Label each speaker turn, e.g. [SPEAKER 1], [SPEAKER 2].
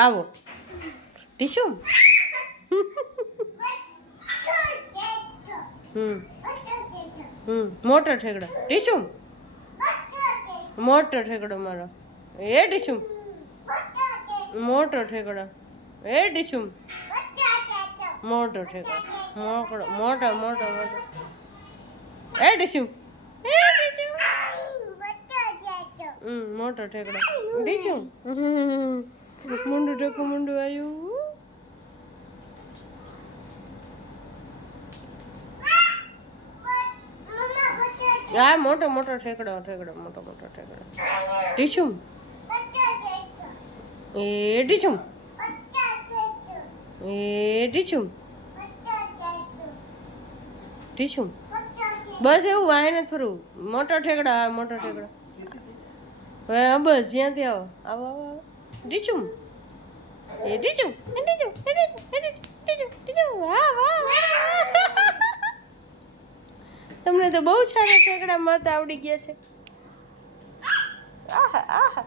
[SPEAKER 1] આવો. ટીશુ? હમ. હમ. મોટો ઠેકડો. ટીશુ? મોટો ઠેકડો મારો. એ ટીશુ? મોટો ઠેકડો. એ ટીશુ? મોટો ઠેકડો. મોકડો મોટો મોટો મોટો. એ ટીશુ? મોટો ઠેકડો. ટીશું? મુંડું ઢોકું મુંડું આવ્યું. આ મોટો મોટો ઠેકડો ઠેકડો, મોટો મોટો ઠેકડો. ટીશું એ ટીશું એ ટીશું ટીશું બસ એવું વાહે નથી ફરવું મોટો ઠેકડો હા મોટો ઠેકડો. હવે હા બસ જ્યાંથી આવો આવો આવો. ડીચું એ ડીચું એ ડીચું એ ડીચું ડીચું ડીચું વાહ તમને તો બહુ સારા સેકડા મત આવડી ગયા છે. આહા આહા.